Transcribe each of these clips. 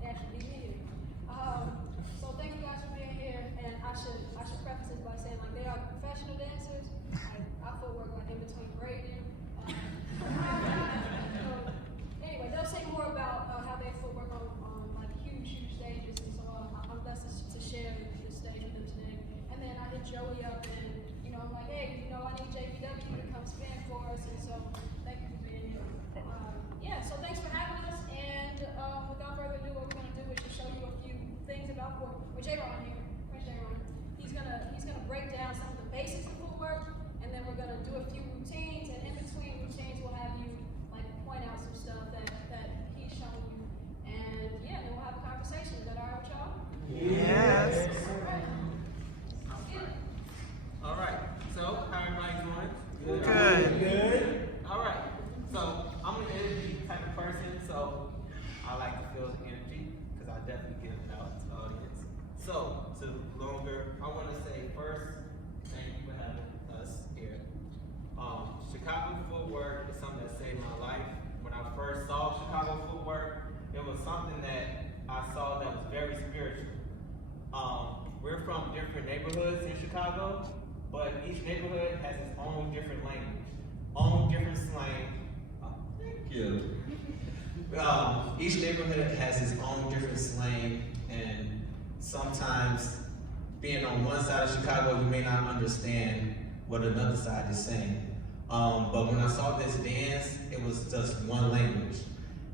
and actually be needed. So thank you guys for being here, and I should preface this by saying, like, they are professional dancers. Like, I footwork like in between grading. Anyway, they'll say more about how they footwork on like huge stages, and so I'm blessed to share the stage with them today. And then I hit Joey up, and I'm like, hey, I need JPW to come spin for us, and so thank you for being here. Yeah, so thanks for having us, and without further ado, what we're gonna do is just show you a few things about footwork. With J-Ron here, where's J-Ron? He's gonna break down some of the basics of footwork, and then we're gonna do a few routines, and in between routines, we'll have you like point out some stuff that he's shown you, and yeah, then we'll have a conversation. Is that all right with y'all? Yes. All right. So, how everybody doing? Good. All right. So, I'm an energy type of person, so I like to feel the energy because I definitely give it out to the audience. So, to longer, I want to say first, thank you for having us here. Chicago Footwork is something that saved my life. When I first saw Chicago Footwork, it was something that I saw that was very spiritual. We're from different neighborhoods in Chicago, but each neighborhood has its own different language, own different slang. Thank you. Each neighborhood has its own different slang, and sometimes being on one side of Chicago, you may not understand what another side is saying. But when I saw this dance, it was just one language.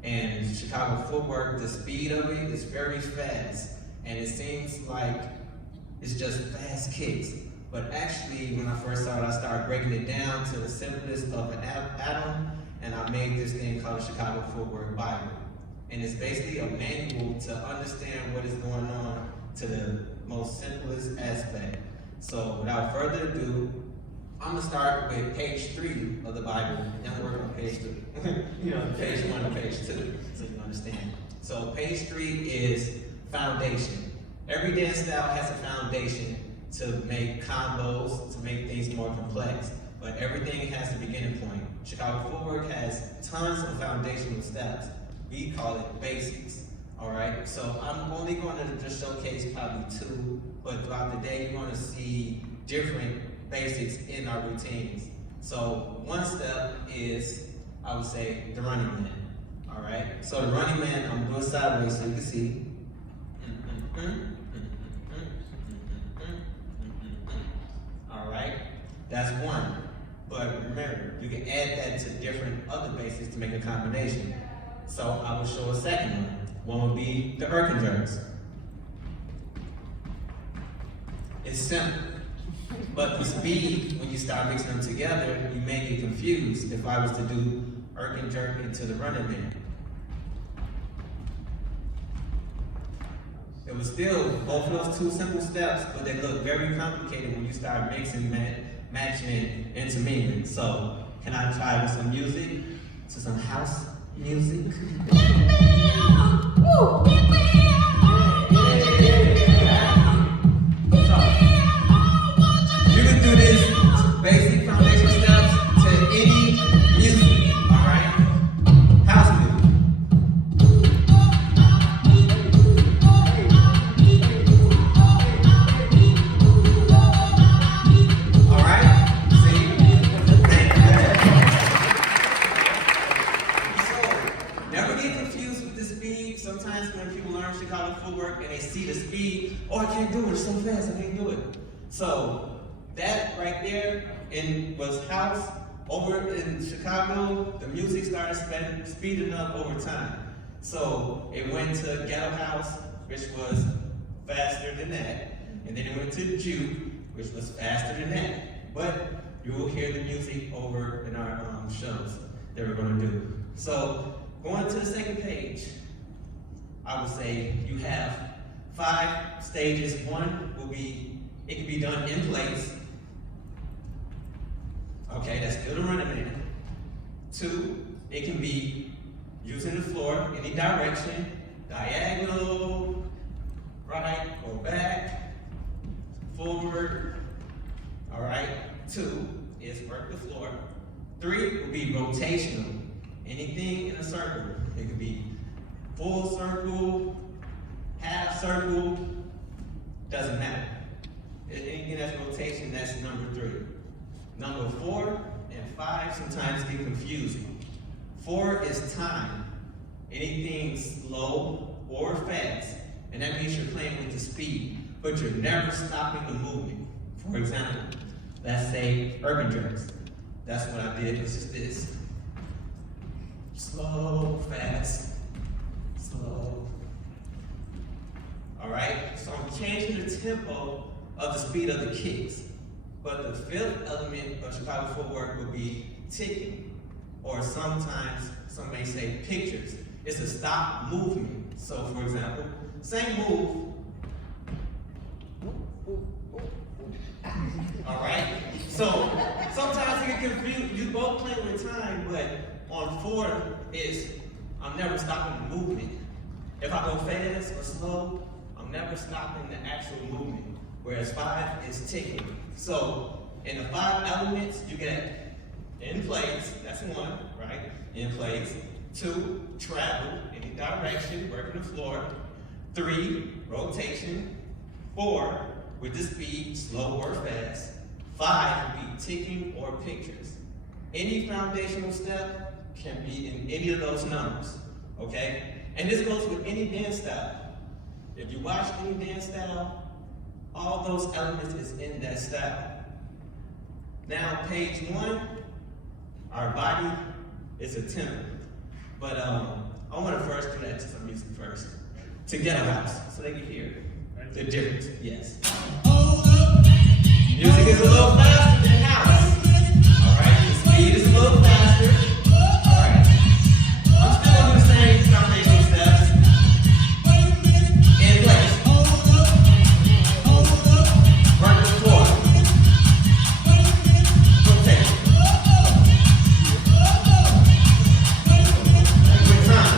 And Chicago Footwork, the speed of it is very fast. And it seems like it's just fast kicks. But actually, when I first saw it, I started breaking it down to the simplest of an atom, and I made this thing called the Chicago Footwork Bible. And it's basically a manual to understand what is going on to the most simplest aspect. So without further ado, I'm gonna start with page 3 of the Bible, and then work on page 2. Page 1 and page 2, so you understand. So page 3 is foundation. Every dance style has a foundation to make combos, to make things more complex, but everything has a beginning point. Chicago Footwork has tons of foundational steps. We call it basics, all right? So I'm only going to just showcase probably 2, but throughout the day, you're going to see different basics in our routines. So one step is, I would say, the running man, all right? So the running man, I'm gonna do it sideways so you can see. All right, that's one. But remember, you can add that to different other basics to make a combination. So I will show a second one. One would be the Erkin jerks. It's simple. But the speed, when you start mixing them together, you may get confused if I was to do Erkin jerk into the running man. It was still both of those 2 simple steps, but they look very complicated when you start mixing, matching, and intermingling. So, can I try with some music? To some house music? You can do this basic foundation steps to any music, all right? House music. All right? See? So, never get confused with the speed. Sometimes when people learn Chicago Footwork and they see the speed, oh, I can't do it, it's so fast, I can't do it. So, that right there was house. Over in Chicago, the music started speeding up over time. So it went to ghetto house, which was faster than that. And then it went to juke, which was faster than that. But you will hear the music over in our shows that we're gonna do. So going to the second page, I would say you have 5 stages. One will be, it can be done in place. Okay, that's still the running man. 2, it can be using the floor, any direction, diagonal, right or back, forward. All right, 2 is work the floor. 3 will be rotational, anything in a circle. It could be full circle, half circle, doesn't matter. Anything that's rotation, that's number 3. Number 4 and 5 sometimes get confusing. 4 is time. Anything slow or fast, and that means you're playing with the speed, but you're never stopping the movement. For example, let's say urban jerks. That's what I did, it's just this. Slow, fast, slow. All right, so I'm changing the tempo of the speed of the kicks. But the 5th element of Chicago footwork would be ticking, or sometimes some may say pictures. It's a stop movement. So for example, same move. All right, so sometimes you get confused. You both play with time, but on 4 is I'm never stopping the movement. If I go fast or slow, I'm never stopping the actual movement. Whereas 5 is ticking. So in the 5 elements, you get in place, that's 1, right? In place. 2, travel, any direction, working the floor. 3, rotation. 4, with the speed, slow or fast. 5 would be ticking or pictures. Any foundational step can be in any of those numbers, okay? And this goes with any dance style. If you watch any dance style, all those elements is in that style. Now, page 1, our body is a tempo. But I want to first connect to some music first. To Ghetto House, so they can hear the difference, yes. Music is a little faster than house. All right, the speed is a little faster. All right, I'm still on the same foundational steps. In place. Work the floor. Rotate. Good time.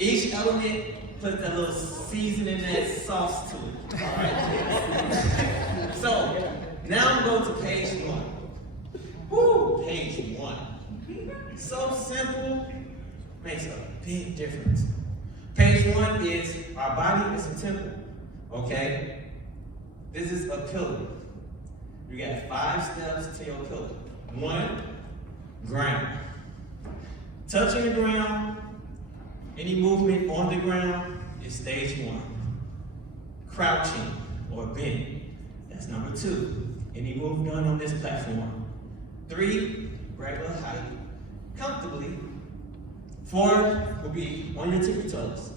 Each element puts that little seasoning, that sauce to it. All right. So now I'm going to page 1. Woo, page 1. So simple, makes a big difference. Page 1 is our body is a temple. Okay. This is a pillar. You got 5 steps to your pillar. 1, ground. Touching the ground. Any movement on the ground is stage 1. Crouching or bending, that's number 2. Any move done on this platform. 3, regular height, comfortably. 4 will be on your tippy toes.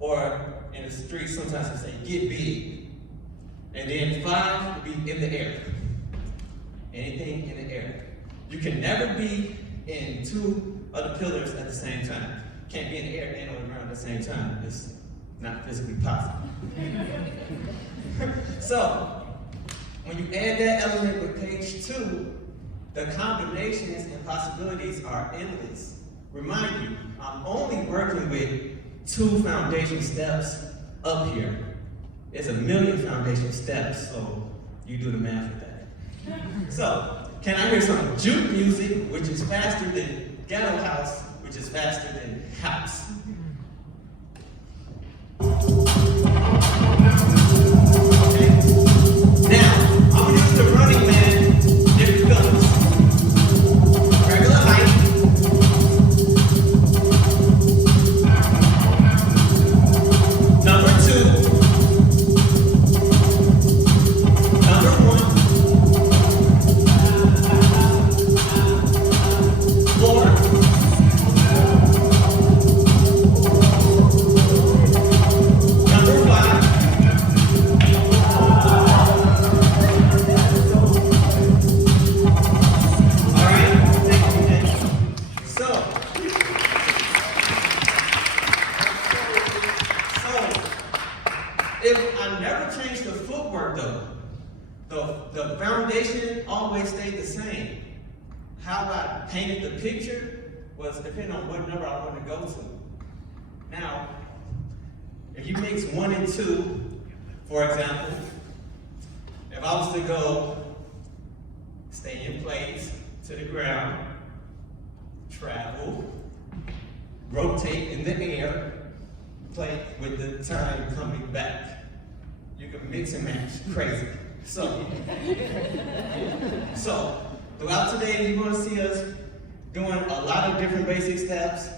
Or in the street, sometimes they say, get big. And then 5 will be in the air. Anything in the air. You can never be in 2 of the pillars at the same time. Can't be in the air and on the ground at the same time. It's not physically possible. So, when you add that element with page 2, the combinations and possibilities are endless. Remind you, I'm only working with 2 foundation steps up here. It's a million foundation steps, so you do the math with that. So, can I hear some juke music, which is faster than Ghetto House, which is faster than house? Okay. Now, I'm gonna use the running man, different colors. Regular height. Number 2. Number 1. 4. Number 5. All right, thank you. So if I never change the footwork though, the foundation always stayed the same. How I painted the picture was depending on what number I wanted to go to. Now, if you mix 1 and 2, for example, if I was to go, stay in place to the ground, travel, rotate in the air, play with the time coming back. You can mix and match, crazy. So throughout today, you're gonna see us doing a lot of different basic steps.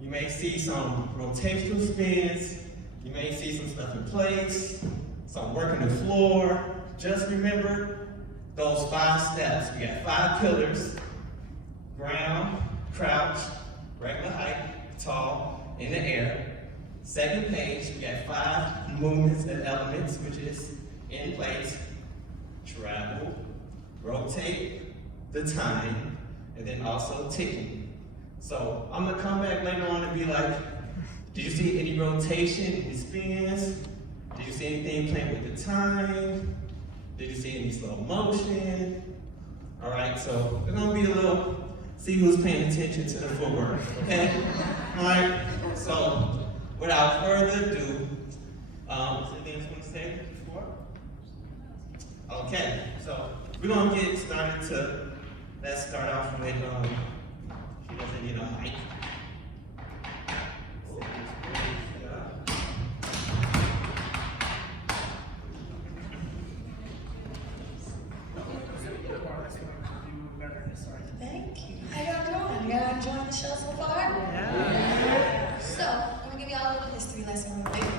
You may see some rotational spins. You may see some stuff in place, some working the floor. Just remember those 5 steps. We got 5 pillars: ground, crouch, regular height, tall, in the air. Second page, we got 5 movements and elements, which is in place, travel, rotate, the time, and then also ticking. So I'm gonna come back later on and be like, did you see any rotation, any spins? Did you see anything playing with the time? Did you see any slow motion? All right, so we're gonna be a little, see who's paying attention to the footwork, okay? All right, so without further ado, anything else you want to say before? Okay, so we're gonna get started let's start off with, she doesn't need a mic. Thank you. How y'all doing? Y'all enjoying the show so far? Yeah. So, I'm gonna give y'all a little history lesson real quick.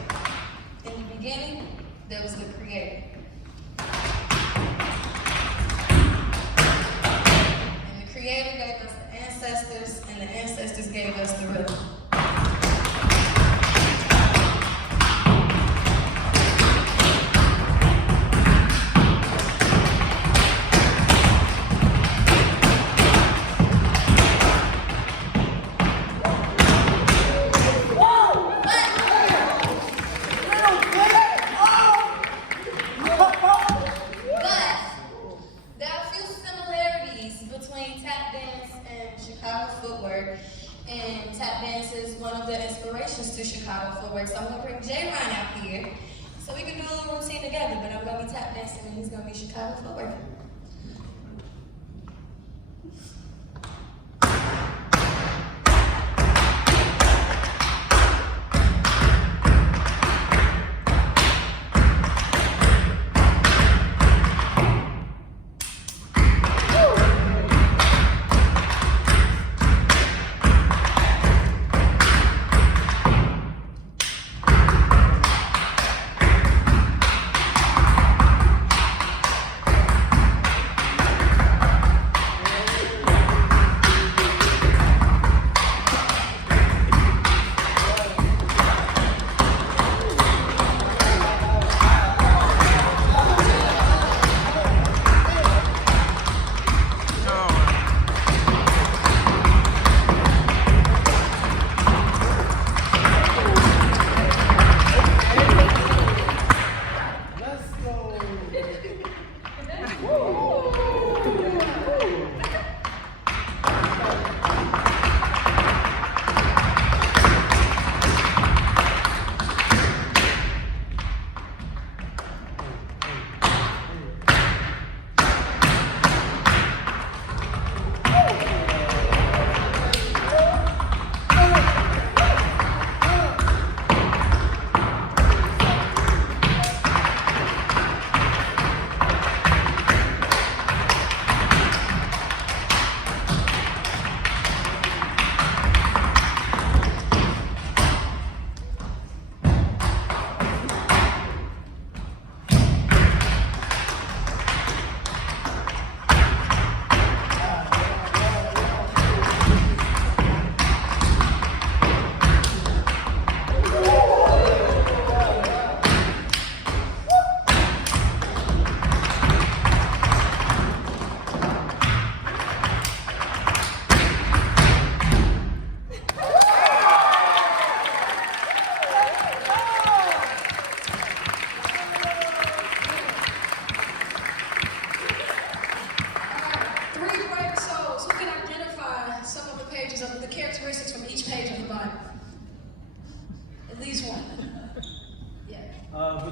In the beginning, there was the creator. And the creator gave us the ancestors, and the ancestors gave us the rhythm. Footwork, and tap dance is one of the inspirations to Chicago Footwork. So I'm gonna bring Jay Ryan out here so we can do a little routine together, but I'm gonna be tap dancing and he's gonna be Chicago Footwork.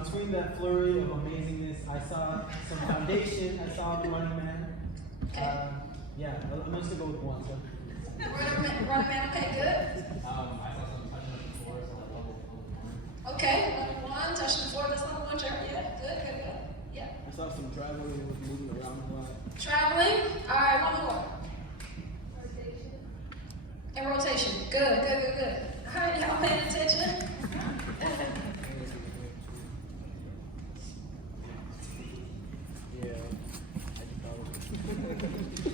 between that flurry of amazingness, I saw some foundation. I saw the running man. Okay. Yeah, I'm just gonna go with one. So. Running man, okay, good. I saw some touching on the floor, so I love it. Okay, level one, touching the floor, that's level one, Jeremy. Yeah, good. Yeah. I saw some traveling and was moving around a lot. Traveling, all right, one more. Rotation. And rotation, good. All right, y'all paying attention? Yeah, I can probably.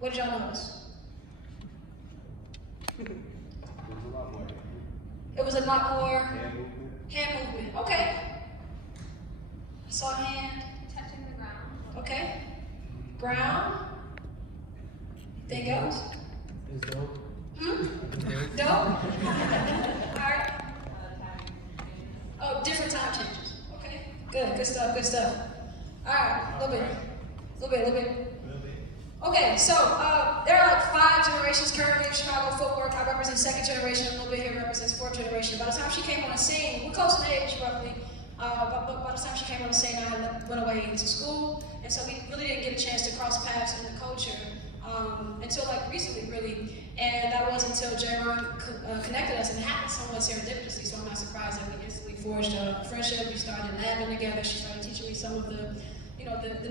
What did y'all notice? It was a lot more hand movement. Okay. I saw a hand Touching the ground. Okay. Ground. Anything else? It's dope. Dope? Alright. Oh, different time changes. Okay. Good stuff. Alright, a little bit. Okay, so there are like 5 generations currently in Chicago Footwork. I represent second generation, a little bit here represents fourth generation. By the time she came on the scene, we're close in age roughly, but by the time she came on the scene, I went away into school, and so we really didn't get a chance to cross paths in the culture until like recently, really. And that was until J-Ron connected us, and it happened somewhat serendipitously, so I'm not surprised that we instantly forged a friendship. We started admin together. She started teaching me some of the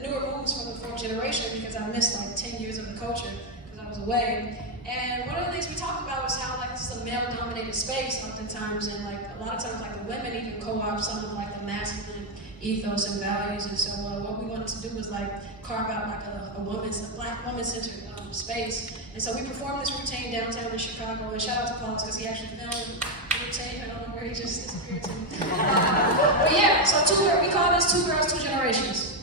newer moves from the fourth generation because I missed like 10 years of the culture because I was away. And one of the things we talked about was how like this is a male-dominated space oftentimes, and like a lot of times like the women even co-opt some of like the masculine ethos and values. And so what we wanted to do was like carve out like a black woman-centered space. And so we performed this routine downtown in Chicago. And shout out to Paul because he actually filmed the routine. I don't know where he just disappeared to. But yeah, so we call this 2 Girls, 2 Generations.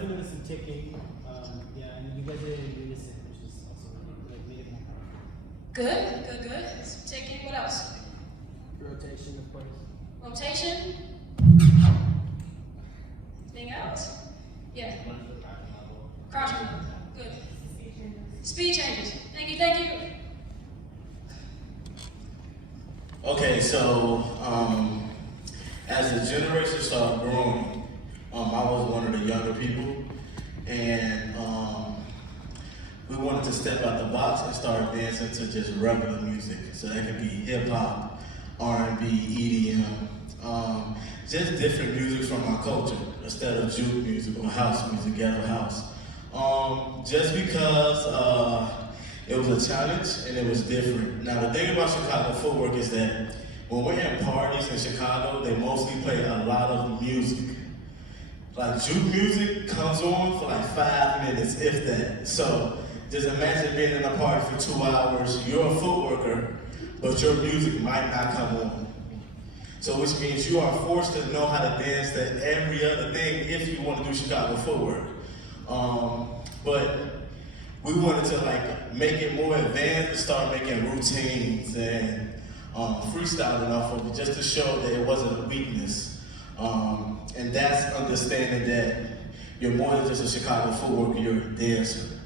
definitely noticed some ticking. Yeah, and you guys did it in unison, which is also like made it more powerful. Good. Some ticking. What else? Rotation, of course. Rotation. Anything else? Yeah. Crouching level. Good. Speed changes. Thank you. Okay, so as the generation started growing, I was one of the younger people, and we wanted to step out the box and start dancing to just regular music. So that could be hip hop, R&B, EDM, just different music from our culture instead of juke music or house music, ghetto house. Just because it was a challenge and it was different. Now the thing about Chicago Footwork is that when we're in parties in Chicago, they mostly play a lot of music. Like juke music comes on for like 5 minutes, if that. So just imagine being in a party for 2 hours, you're a footworker, but your music might not come on. So which means you are forced to know how to dance to every other thing if you want to do Chicago Footwork. But we wanted to like make it more advanced and start making routines and freestyling off of it just to show that it wasn't a weakness. And that's understanding that you're more than just a Chicago Footworker, you're a dancer.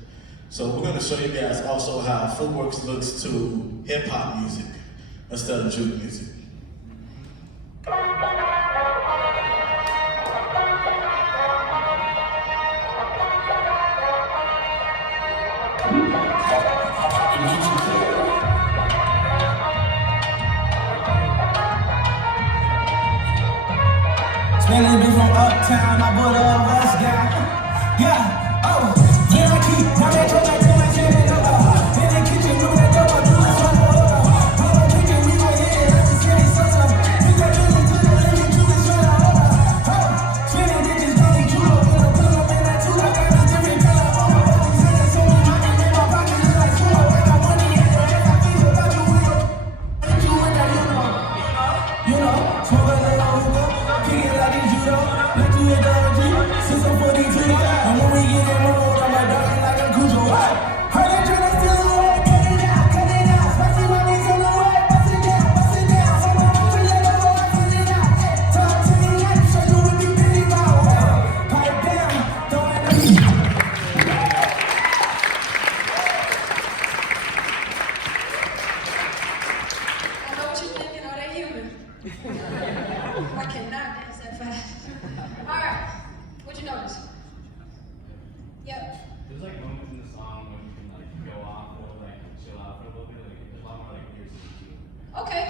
So we're going to show you guys also how Footwork looks to hip hop music instead of juke music. Spelling bee from uptown, I put a West guy. Yeah, oh, yeah, I keep my metro like to my chin and over. In the kitchen, do that double, do this one over. All I'm thinking, we go here, that's the city sosa. We got really to the limit, do this one over. Oh, spinning bitches, don't need you, put a pull up in that two, I got a different color over. Sending so many money in my pocket, look like school. I got money in the ass, I feel about you, we go. You and that, you know, smoke a little hookah, kick it like it's judo. Let's do it down, G, since I'm 42. And when we get in the road, I'm like dark like a Cujo. Heard that you're still away, cut it out, spicy money's on the way, bust it down, so my mouth is let it go, I put it out. Talk to me like you should do what you really about. Pipe down, throw it up. I know what you're thinking. Oh, they human. I cannot dance that fast. All right. What'd you notice? Yep. There's like moments in the song when you can like go off or like chill out for a little bit. Like there's a lot more like lyricism too. Okay.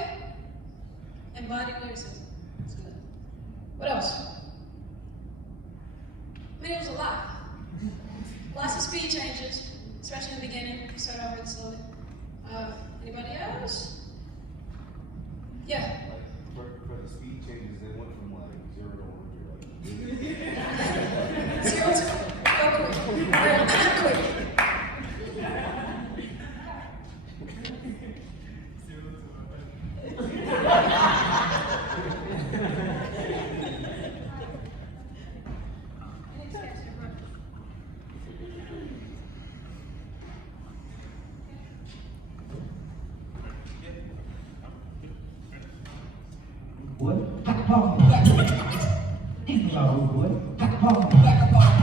Embodied lyricism. That's good. What else? I mean, it was a lot. Lots of speed changes, especially in the beginning. You start off really slowly. Anybody else? Yeah. Like for the speed changes, they went from like 0 to 100. 0 to go quick. Quick. What? Back up, think about it, what? Back up.